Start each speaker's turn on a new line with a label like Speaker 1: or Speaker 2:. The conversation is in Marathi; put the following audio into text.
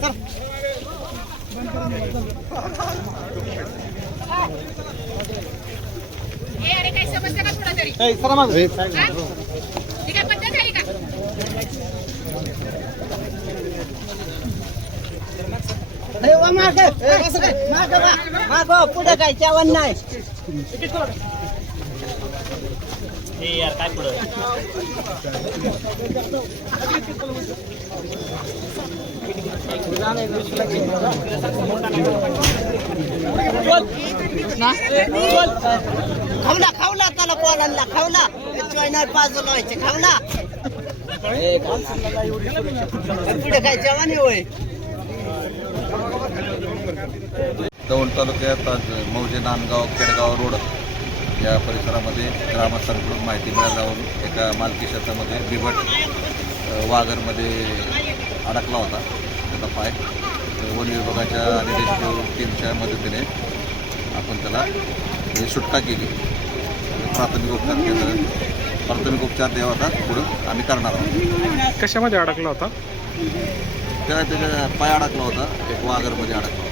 Speaker 1: सरा
Speaker 2: काय पद्धत झाली का
Speaker 3: काय? मागं पुढं काय नाही खावला खावला त्याला पोलांना खावला जॉईनर बाजूला व्हायचे खावला पुढे काय जेवण होय
Speaker 4: दौंड तालुक्यात आज मौजे नांदगाव केडगाव रोड या परिसरामध्ये ग्रामस्थांकडून माहिती मिळाल्यावरून एका मालकी शेतामध्ये बिबट वाघरमध्ये अडकला होता. त्याचा पाय. वन विभागाच्या आणि रेस्क्यू टीमच्या मदतीने आपण त्याला सुटका केली. प्राथमिक उपचार केंद्र प्राथमिक उपचार देवाचा पुढं आम्ही करणार आहोत.
Speaker 5: कशामध्ये अडकला होता?
Speaker 4: त्या त्याच्या पाय अडकला होता. एक वाघरमध्ये अडकला